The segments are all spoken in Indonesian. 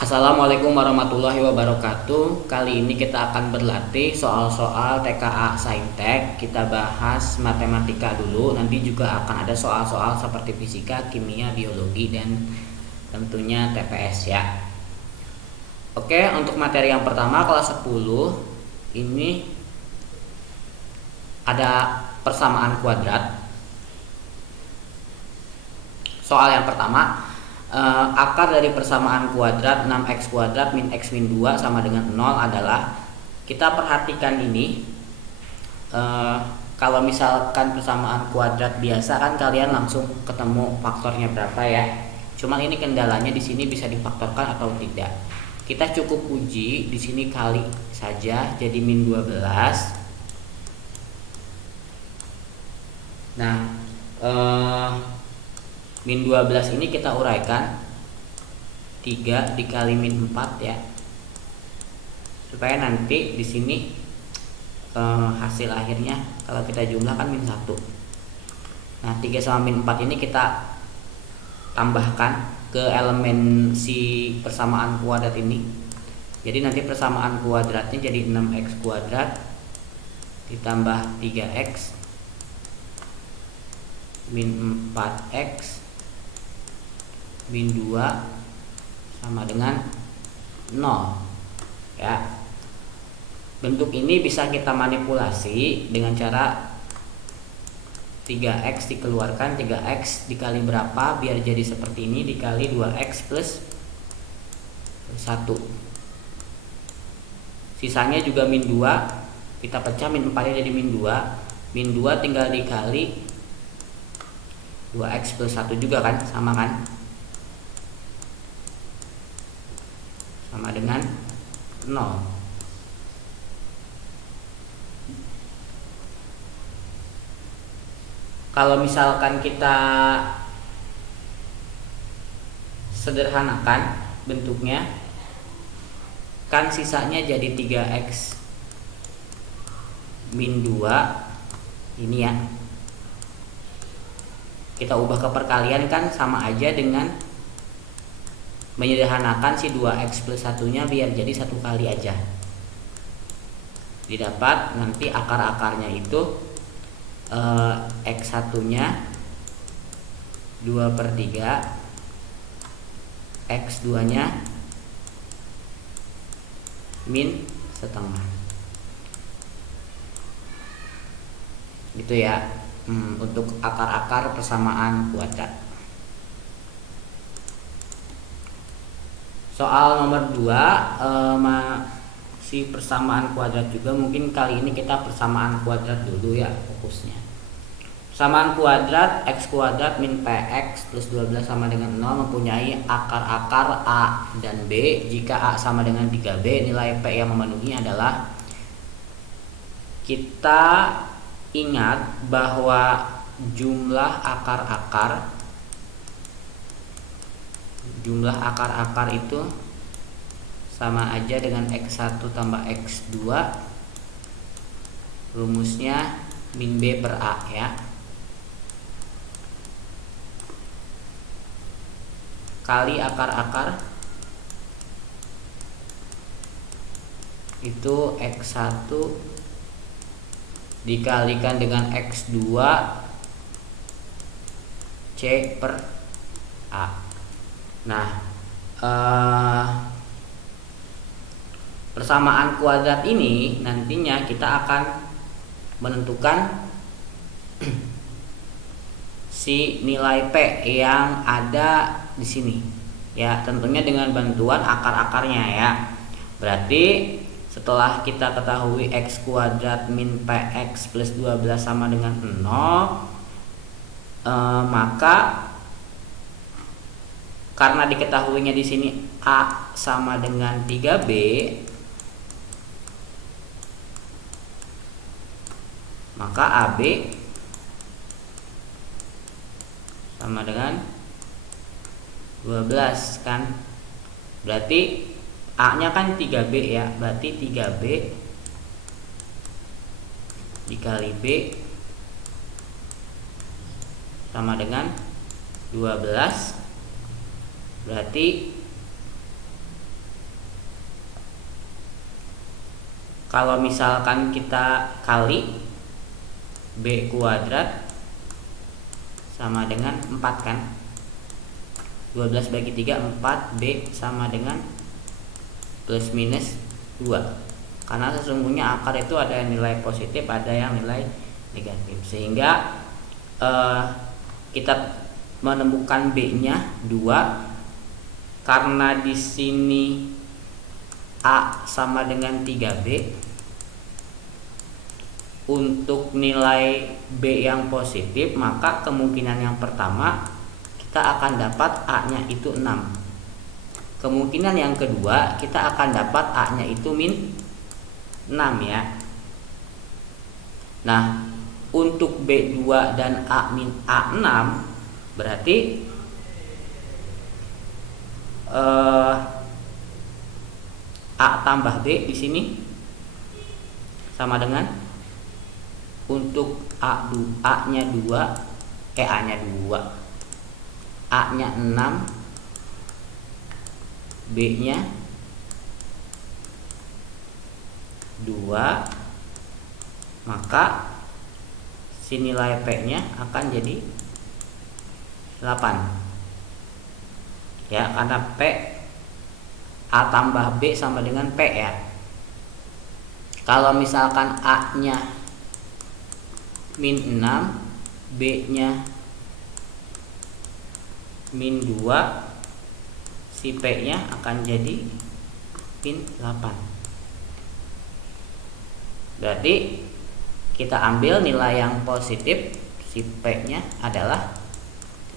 Assalamualaikum warahmatullahi wabarakatuh. Kali ini kita akan berlatih soal-soal TKA Saintek. Kita bahas matematika dulu. Nanti juga akan ada soal-soal seperti fisika, kimia, biologi, dan tentunya TPS ya. Oke, untuk materi yang pertama kelas 10 ini ada persamaan kuadrat. Soal yang pertama, akar dari persamaan kuadrat 6x kuadrat min x min 2 sama dengan 0 adalah, kita perhatikan ini, kalau misalkan persamaan kuadrat biasa kan kalian langsung ketemu faktornya berapa ya. Cuman ini kendalanya di sini bisa difaktorkan atau tidak. Kita cukup uji di sini kali saja, jadi min 12. Nah, min 12 ini kita uraikan 3 dikali min 4 ya, supaya nanti di sini hasil akhirnya kalau kita jumlahkan min 1. Nah, 3 sama min 4 ini kita tambahkan ke elemen si persamaan kuadrat ini. Jadi nanti persamaan kuadratnya jadi 6x kuadrat ditambah 3x min 4x min 2 sama dengan 0 ya. Bentuk ini bisa kita manipulasi dengan cara 3x dikeluarkan, 3x dikali berapa biar jadi seperti ini, dikali 2x plus 1. Sisanya juga min 2, kita pecah min 4 nya jadi min 2. Min 2 tinggal dikali 2x plus 1 juga kan, sama kan, sama dengan 0. Kalau misalkan kita sederhanakan bentuknya, kan sisanya jadi 3x min 2 ini ya. Kita ubah ke perkalian kan sama aja dengan menyederhanakan si 2x plus 1 nya biar jadi 1 kali aja. Didapat nanti akar-akarnya itu x1 nya 2/3, x2 nya min setengah. Gitu ya, untuk akar-akar persamaan kuadrat. Soal nomor 2 masih persamaan kuadrat juga. Mungkin kali ini kita persamaan kuadrat dulu ya fokusnya. Persamaan kuadrat x kuadrat min px plus 12 sama dengan 0 mempunyai akar-akar a dan b. Jika a sama dengan 3b, nilai p yang memenuhi adalah. Kita ingat bahwa jumlah akar-akar itu sama aja dengan x1 tambah x2, rumusnya min b per a ya. Kali akar-akar itu x1 dikalikan dengan x2 c per a. Nah, persamaan kuadrat ini nantinya kita akan menentukan si nilai P yang ada di sini ya, tentunya dengan bantuan akar-akarnya ya. Berarti setelah kita ketahui x kuadrat min px plus 12 sama dengan 0, maka karena diketahuinya di sini a sama dengan 3b, maka AB sama dengan 12 kan. Berarti A nya kan 3B ya, berarti 3B dikali B sama dengan 12. Berarti Kalau misalkan kita kali B kuadrat sama dengan 4 kan, 12 bagi 3 4, B sama dengan plus minus 2, karena sesungguhnya akar itu ada yang nilai positif, ada yang nilai negatif, sehingga kita menemukan B nya 2 karena di sini A sama dengan 3B. Untuk nilai B yang positif, maka kemungkinan yang pertama kita akan dapat A nya itu 6. Kemungkinan yang kedua kita akan dapat A nya itu min 6 ya. Nah, untuk B2 dan A min A6 berarti A tambah B di sini sama dengan, untuk A nya 2, A nya 2, A nya 6, B nya 2, maka si nilai P nya akan jadi 8 ya, karena P A tambah B sama dengan P ya. Kalau misalkan A nya min 6, B nya min 2, si P nya akan jadi min 8. Berarti kita ambil nilai yang positif, si P nya adalah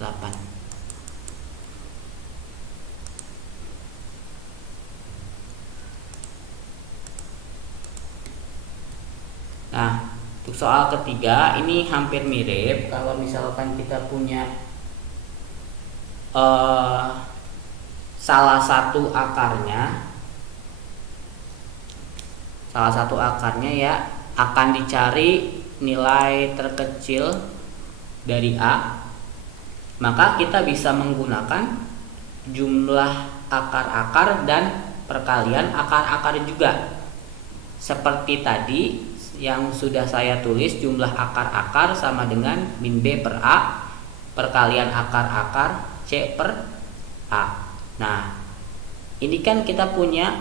8. Nah, untuk soal ketiga ini hampir mirip. Kalau misalkan kita punya salah satu akarnya ya, akan dicari nilai terkecil dari A, maka kita bisa menggunakan jumlah akar-akar dan perkalian akar-akar juga. Seperti tadi yang sudah saya tulis, jumlah akar-akar sama dengan min B per A perkalian akar-akar C per A. Nah, ini kan kita punya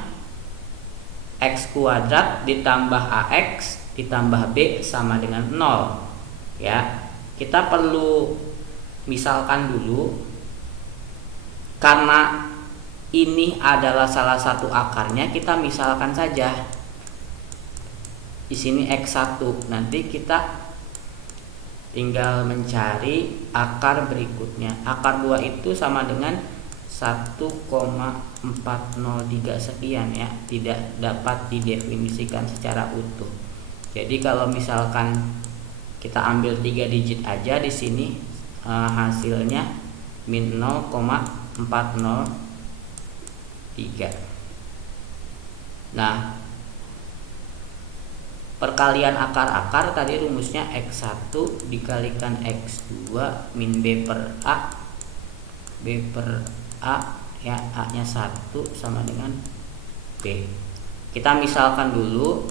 X kuadrat ditambah AX ditambah B sama dengan 0 ya. Kita perlu misalkan dulu, karena ini adalah salah satu akarnya, kita misalkan saja di sini X1. Nanti kita tinggal mencari akar berikutnya. Akar 2 itu sama dengan 1,403 sekian ya, tidak dapat didefinisikan secara utuh. Jadi kalau misalkan kita ambil 3 digit aja di sini, hasilnya min 0,403. Nah, perkalian akar-akar tadi rumusnya X1 dikalikan X2 min B per A, B per A ya, A nya 1 sama dengan B. Kita misalkan dulu,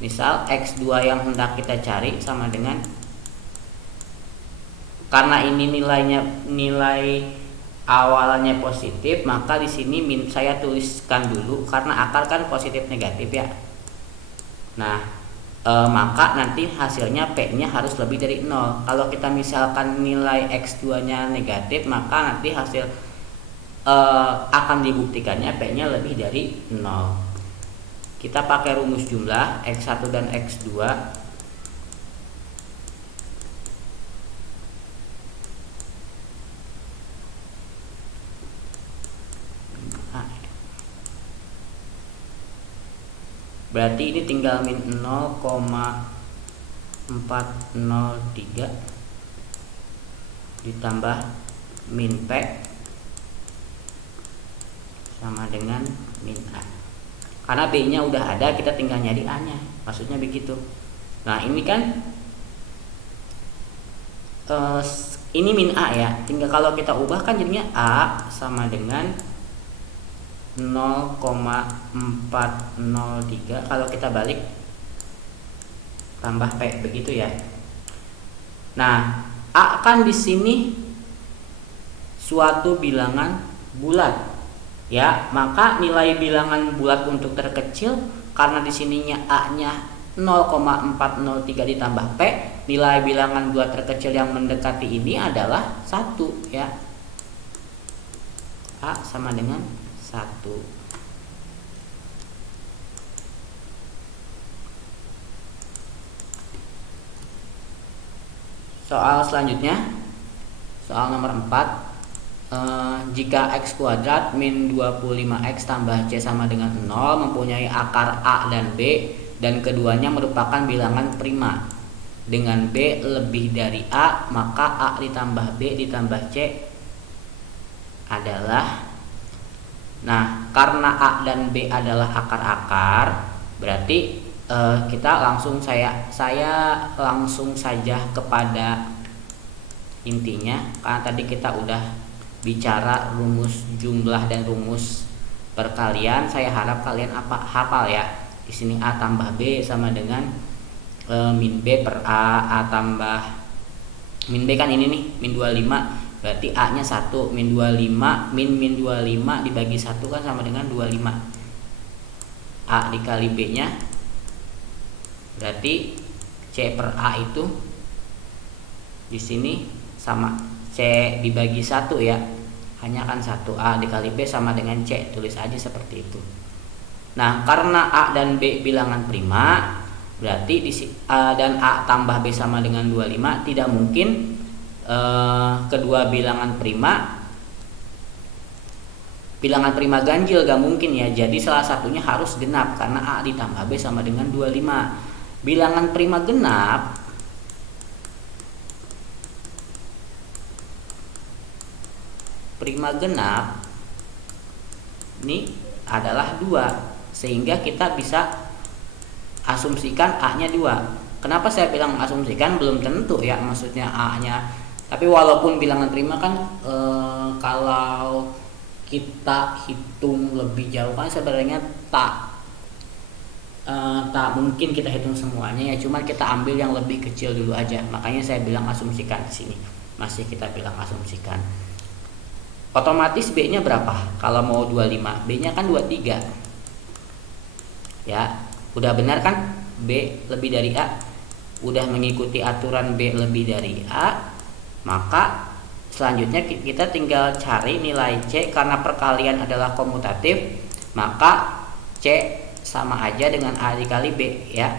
misal X2 yang hendak kita cari sama dengan, karena ini nilai awalnya positif, maka di sini saya tuliskan dulu, karena akar kan positif negatif ya. Nah, maka nanti hasilnya P nya harus lebih dari 0. Kalau kita misalkan nilai X2 nya negatif, maka nanti hasil akan dibuktikannya P nya lebih dari 0. Kita pakai rumus jumlah X1 dan X2. Berarti ini tinggal min 0,403 ditambah min P sama dengan min A. Karena B nya udah ada, kita tinggal nyari A nya, maksudnya begitu. Nah, ini kan ini min A ya, tinggal kalau kita ubah kan jadinya A sama dengan 0,403. Kalau kita balik tambah P begitu ya. Nah, A kan di sini suatu bilangan bulat ya, maka nilai bilangan bulat untuk terkecil karena di sininya A-nya 0,403 ditambah P, nilai bilangan bulat terkecil yang mendekati ini adalah 1 ya. A sama dengan 1. Soal selanjutnya, soal nomor 4. Jika x kuadrat min 25x tambah c sama dengan 0 mempunyai akar A dan B dan keduanya merupakan bilangan prima dengan B lebih dari A, maka A ditambah B ditambah C adalah, nah karena A dan B adalah akar-akar, berarti kita langsung saya langsung saja kepada intinya, karena tadi kita udah bicara rumus jumlah dan rumus perkalian. Saya harap kalian hafal ya. Di sini A tambah B sama dengan min B per A tambah min B kan ini nih, min 25. Berarti A nya 1, min 25 min 25 dibagi 1 kan sama dengan 25. A dikali B nya berarti C per A itu di sini sama C dibagi 1 ya, hanya kan 1A dikali B sama dengan C, tulis aja seperti itu. Nah, karena A dan B bilangan prima, berarti A dan A tambah B sama dengan 25, tidak mungkin kedua bilangan prima ganjil, gak mungkin ya. Jadi salah satunya harus genap karena A ditambah B sama dengan 25. Bilangan prima genap ini adalah 2, sehingga kita bisa asumsikan A nya 2. Kenapa saya bilang asumsikan? Belum tentu ya maksudnya A nya, tapi walaupun bilangan prima kan kalau kita hitung lebih jauh kan sebenarnya tak mungkin kita hitung semuanya ya, cuman kita ambil yang lebih kecil dulu aja. Makanya saya bilang asumsikan di sini. Masih kita bilang asumsikan. Otomatis B-nya berapa? Kalau mau 25, B-nya kan 23. Ya, udah benar kan? B lebih dari A. Udah mengikuti aturan B lebih dari A. Maka selanjutnya kita tinggal cari nilai C. Karena perkalian adalah komutatif, maka C sama aja dengan A dikali B ya.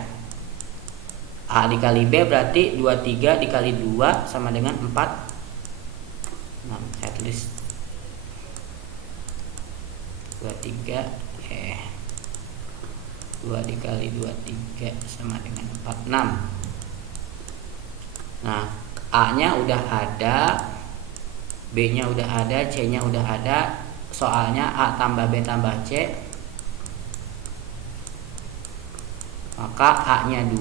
A dikali B berarti 23 dikali 2 sama dengan 4. Nah, saya tulis 23 2 dikali 23 sama dengan 46. Nah, A nya udah ada, B nya udah ada, C nya udah ada. Soalnya A tambah B tambah C, maka A nya 2,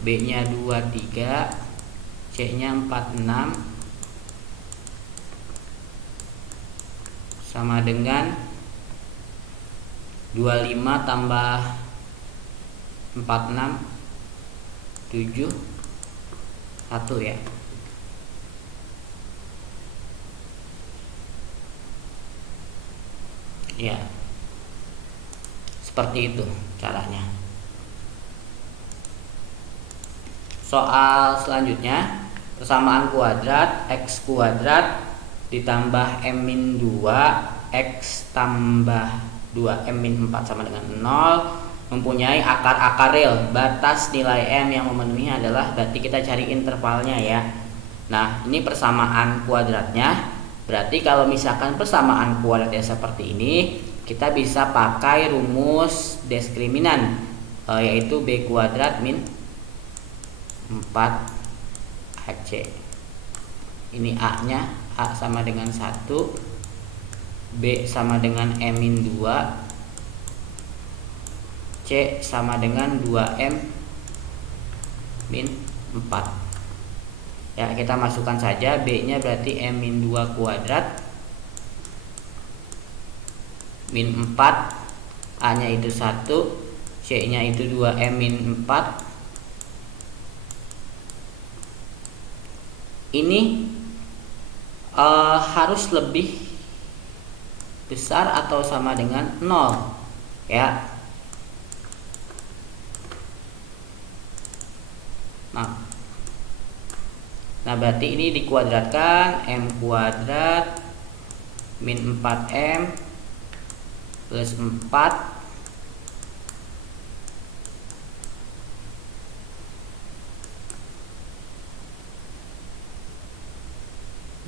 B nya 23, C nya 46 sama dengan 25 tambah 46 7 1 ya. Ya, seperti itu caranya. Soal selanjutnya, persamaan kuadrat x kuadrat ditambah m-2 x tambah 2m-4 sama dengan 0 mempunyai akar-akar real. Batas nilai m yang memenuhi adalah, berarti kita cari intervalnya ya. Nah, ini persamaan kuadratnya. Berarti kalau misalkan persamaan kuadratnya seperti ini, kita bisa pakai rumus diskriminan, yaitu b kuadrat min 4ac. Ini a nya, a sama dengan 1, B sama dengan M-2, C sama dengan 2M min 4. Ya, kita masukkan saja B nya berarti M-2 kuadrat min 4, A nya itu 1, C nya itu 2M min 4. Ini harus lebih besar atau sama dengan 0 ya. Nah berarti ini dikuadratkan, M kuadrat min 4M plus 4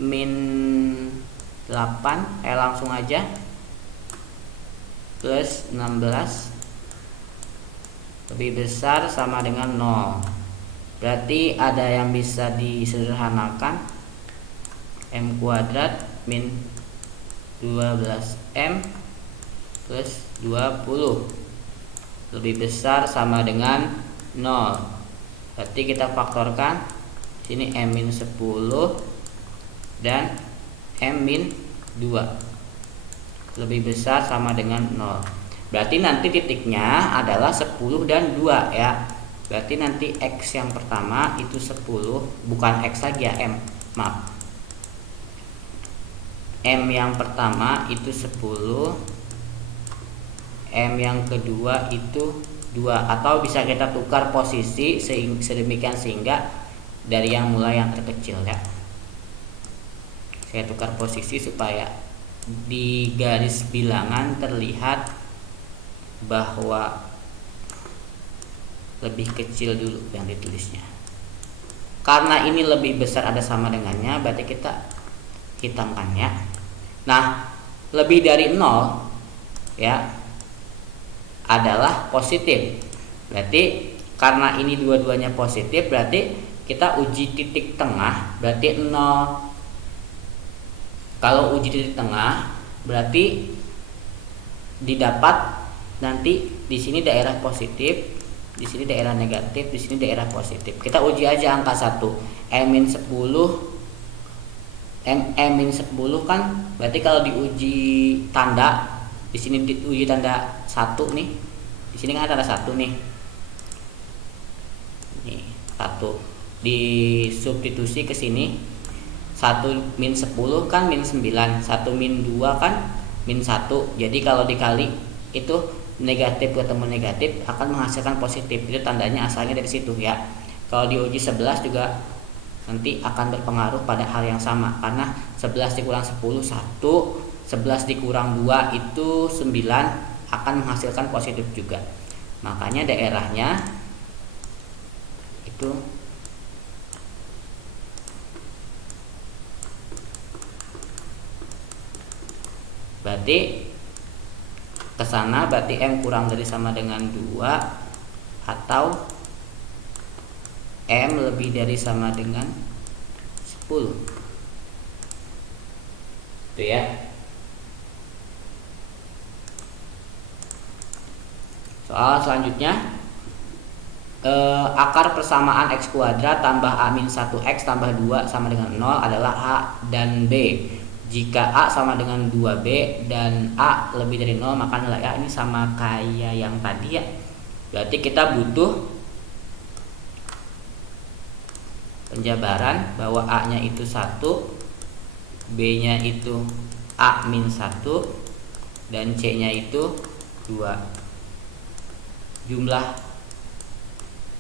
min 8, langsung aja, plus 16 lebih besar sama dengan 0. Berarti ada yang bisa disederhanakan, M kuadrat min 12M plus 20 lebih besar sama dengan 0. Berarti kita faktorkan, sini M min 10 dan M min 2 lebih besar sama dengan 0. Berarti nanti titiknya adalah 10 dan 2 ya. Berarti nanti X yang pertama itu 10, bukan X lagi ya, M, maaf. M yang pertama itu 10, M yang kedua itu 2. Atau bisa kita tukar posisi sedemikian sehingga dari yang mulai yang terkecil ya. Saya tukar posisi supaya di garis bilangan terlihat bahwa lebih kecil dulu yang ditulisnya. Karena ini lebih besar ada sama dengannya, berarti kita hitamkannya. Nah, lebih dari 0 ya adalah positif. Berarti karena ini dua-duanya positif, berarti kita uji titik tengah, berarti 0. Kalau uji titik tengah berarti didapat nanti di sini daerah positif, di sini daerah negatif, di sini daerah positif. Kita uji aja angka 1. M-10 M-10 kan berarti kalau diuji tanda, di sini diuji tanda 1 nih. Di sini kan ada tanda 1 nih. Nih, 1. Disubstitusi ke sini. 1 min 10 kan min 9, 1 min 2 kan min 1. Jadi kalau dikali itu negatif ketemu negatif akan menghasilkan positif. Itu tandanya asalnya dari situ ya. Kalau di uji 11 juga nanti akan berpengaruh pada hal yang sama, karena 11 dikurang 10 1, 11 dikurang 2 itu 9 akan menghasilkan positif juga. Makanya daerahnya itu berarti ke sana, berarti M kurang dari sama dengan 2 atau M lebih dari sama dengan 10. Itu ya. Soal selanjutnya, akar persamaan X kuadrat tambah A min 1X tambah 2 sama dengan 0 adalah A dan B. Jika A sama dengan 2B dan A lebih dari 0, maka nilai A ini sama kayak yang tadi ya. Berarti kita butuh penjabaran bahwa A nya itu 1, B nya itu A min 1, dan C nya itu 2. Jumlah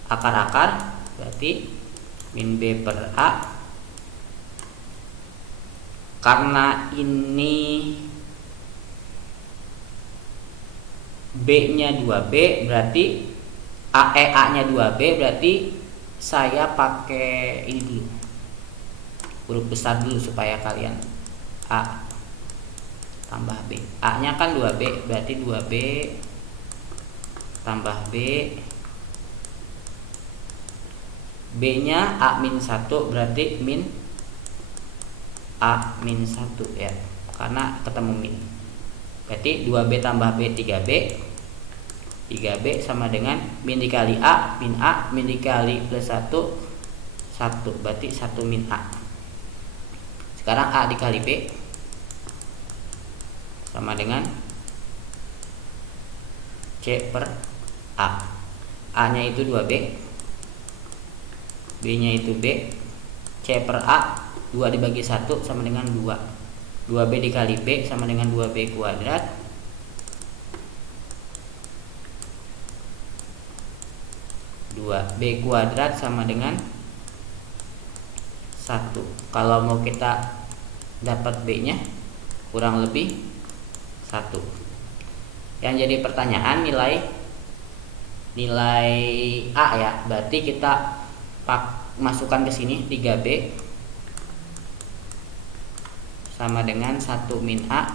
akar-akar berarti min B per A. Karena ini B nya 2B berarti A nya 2B, berarti saya pakai ini dulu, huruf besar dulu supaya kalian. A tambah B, A nya kan 2B berarti 2B tambah B, B nya A min 1 berarti min A min 1 ya, karena ketemu min. Berarti 2B tambah B 3B, 3B sama dengan min dikali A, min A, min dikali plus 1, 1, berarti 1 min A. Sekarang A dikali B sama dengan C per A. A nya itu 2B, B nya itu B, C per A 2 dibagi 1 sama dengan 2. 2B dikali B sama dengan 2B kuadrat. 2B kuadrat sama dengan 1. Kalau mau kita dapat B nya kurang lebih 1. Yang jadi pertanyaan nilai A ya. Berarti kita masukkan ke sini 3B sama dengan 1 min A.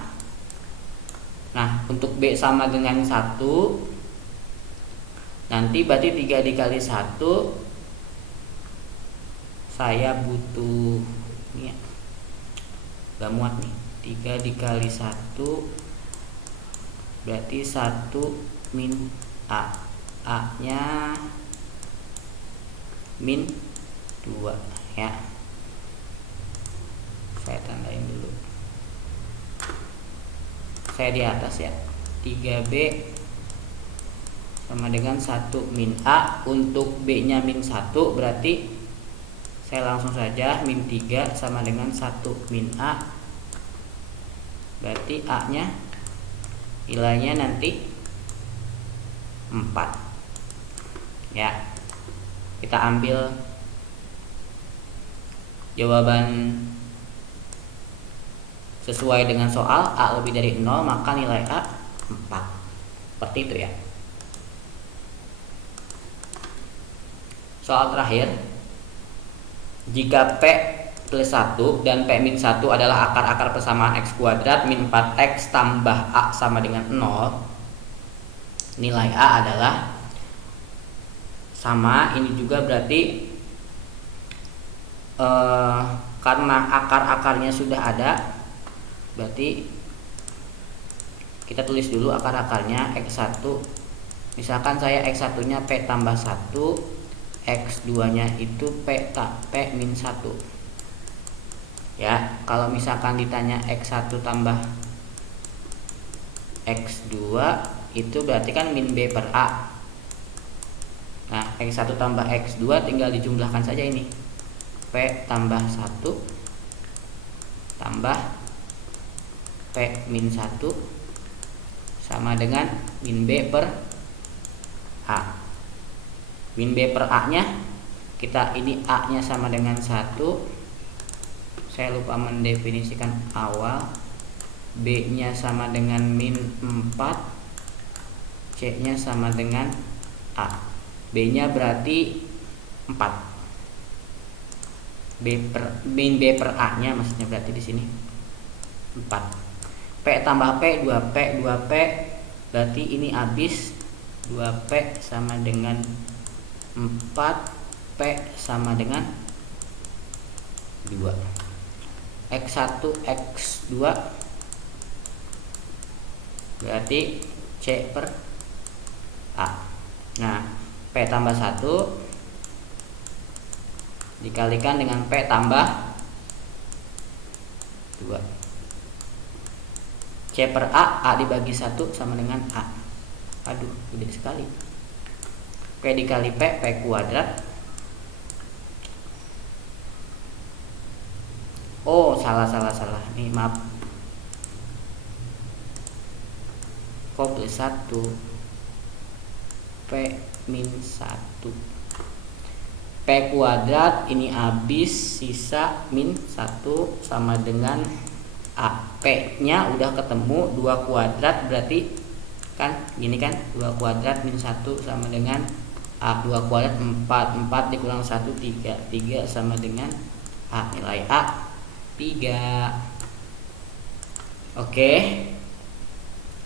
Nah, untuk B sama dengan 1, nanti berarti 3 dikali 1, saya butuh ini ya, gak muat nih. 3 dikali 1 berarti 1 min A. A nya min 2 ya. Saya tandain dulu. Saya di atas ya. 3B sama dengan 1 min A. Untuk B nya min 1, berarti saya langsung saja min 3 sama dengan 1 min A. Berarti A nya nilainya nanti 4 ya. Kita ambil jawaban sesuai dengan soal. A lebih dari 0, maka nilai A 4. Seperti itu ya. Soal terakhir, jika P plus 1 dan P min 1 adalah akar-akar persamaan X kuadrat min 4X tambah A sama dengan 0, nilai A adalah sama. Ini juga berarti karena akar-akarnya sudah ada, berarti kita tulis dulu akar-akarnya. X1, misalkan saya X1 nya P tambah 1, X2 nya itu P min 1 ya. Kalau misalkan ditanya X1 tambah X2, itu berarti kan min B per A. Nah, X1 tambah X2 tinggal dijumlahkan saja ini. P tambah 1 tambah P min 1 sama dengan min B per A. Min B per A nya, kita ini A nya sama dengan 1. Saya lupa mendefinisikan awal. B nya sama dengan min 4, C nya sama dengan A. B nya berarti 4. Min B per A nya maksudnya berarti di sini 4. P tambah P 2P, 2P berarti ini habis. 2P sama dengan 4, P sama dengan 2. X1 X2 berarti C per A. Nah, P tambah 1 dikalikan dengan P tambah 2. C per A dibagi 1 sama dengan A. Aduh, gede sekali. P dikali P kuadrat. Oh, salah. Nih, maaf. Kok plus 1? P min 1. P kuadrat ini habis, sisa min 1 sama dengan A. P nya udah ketemu, 2 kuadrat berarti kan gini kan, 2 kuadrat min 1 sama dengan A. 2 kuadrat 4, 4 dikurang 1 3, 3 sama dengan A. Nilai A 3. Oke,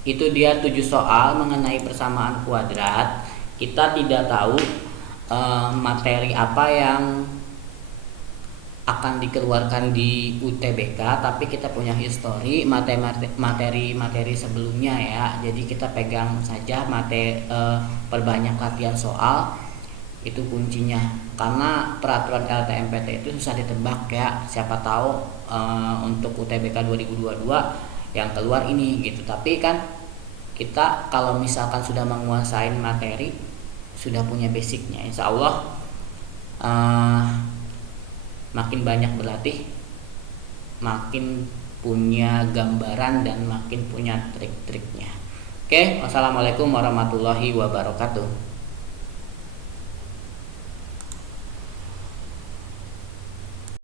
itu dia 7 soal mengenai persamaan kuadrat. Kita tidak tahu materi apa yang akan dikeluarkan di UTBK, tapi kita punya histori materi sebelumnya ya. Jadi kita pegang saja perbanyak latihan soal, itu kuncinya. Karena peraturan LTMPT itu susah ditebak ya. Siapa tahu untuk UTBK 2022 yang keluar ini gitu. Tapi kan kita kalau misalkan sudah menguasai materi, sudah punya basicnya, insya Allah makin banyak berlatih, makin punya gambaran dan makin punya trik-triknya. Oke, wassalamualaikum warahmatullahi wabarakatuh.